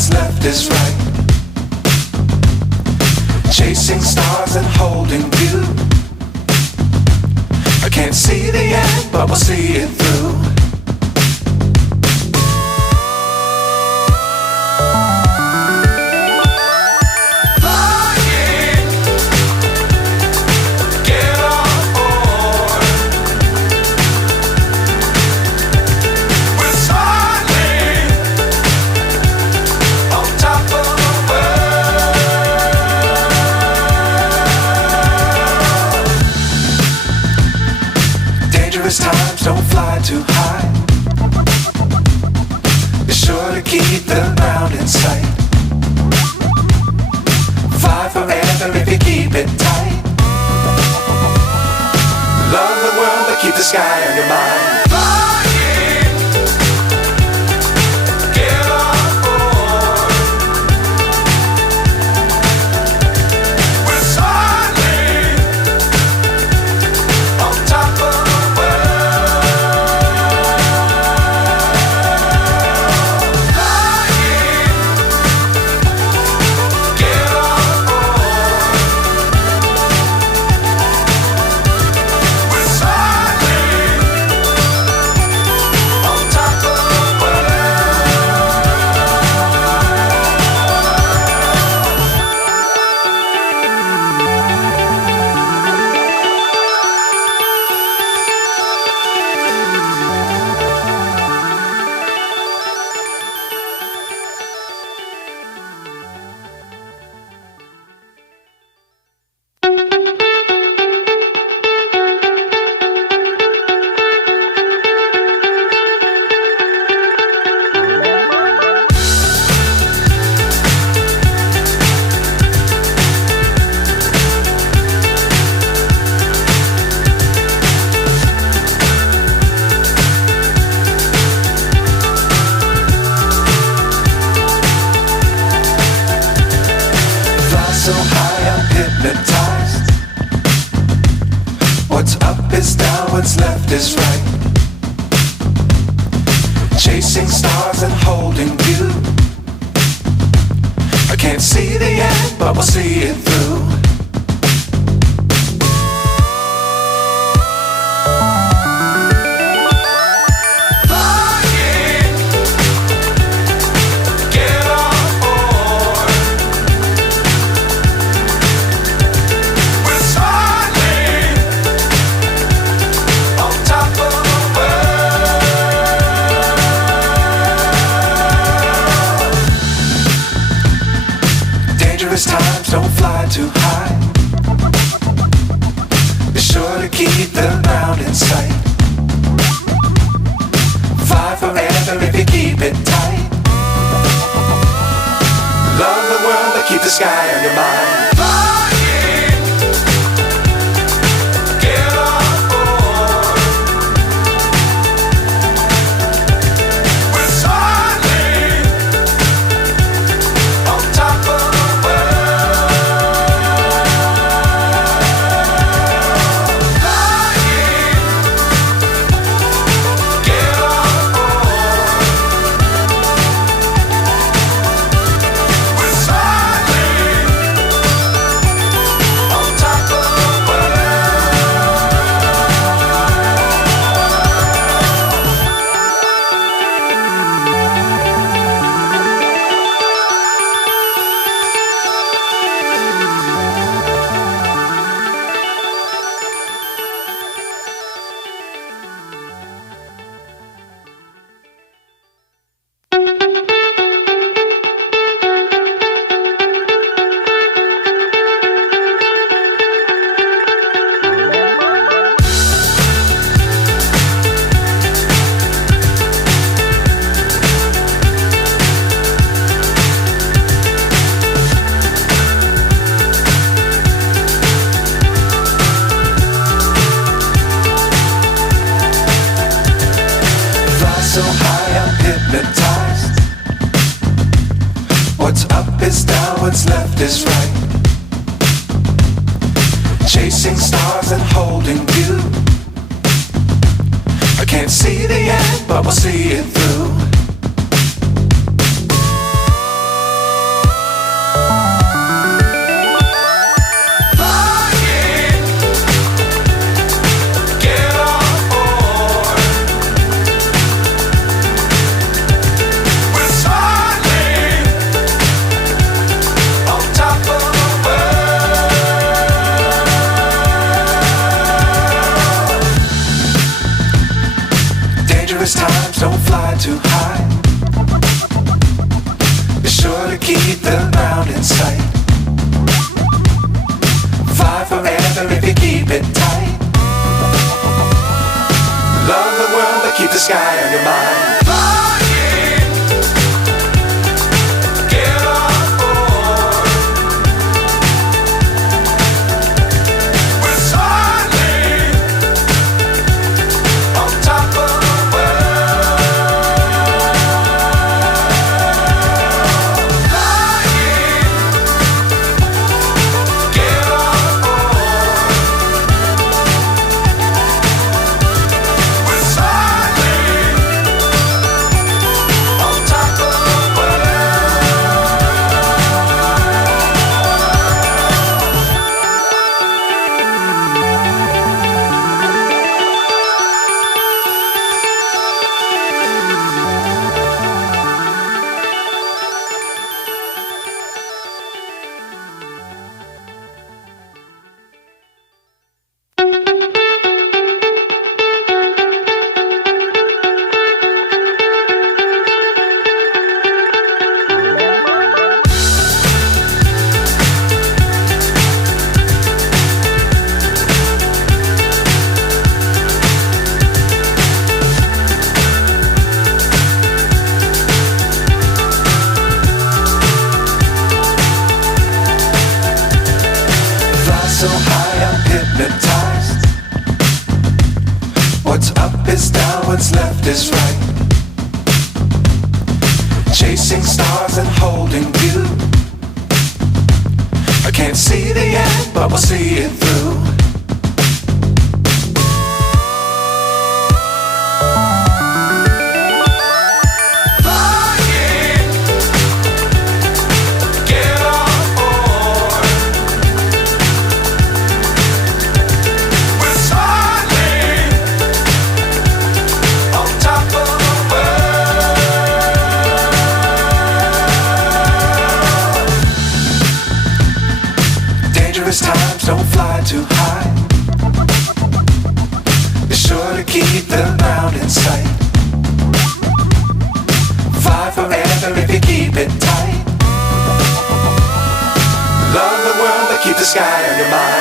what's left is right. Chasing stars and holding you. I can't see the end, but we'll see it through. Times don't fly too high. Be sure to keep the ground in sight. Fly forever if you keep it tight. Love the world but keep the sky on your mind. So high I'm hypnotized. What's up is down, what's left is right. Chasing stars and holding you. I can't see the end, but we'll see it through. Times don't fly too high. Be sure to keep the ground in sight. Fly forever if you keep it tight. Love the world but keep the sky on your mind. So high I'm hypnotized. What's up is down, what's left is right. Chasing stars and holding you. I can't see the end, but we'll see it through. fly too high. Be sure to keep the ground in sight. Fly forever if you keep it tight. Love the world but keep the sky on your mind. Flying, get on board. We're soaring on top of the world. Flying, get on board. We're soaring on top of the so high I'm hypnotized. What's up is down, what's left is right. Chasing stars and holding you. I can't see the end, but we'll see it through. Flying, get on board. We're soaring on top of the world. Dangerous times, don't fly too high. Be sure to keep the ground in sight. Fly forever if you keep it tight. Love the world but keep the sky on your mind.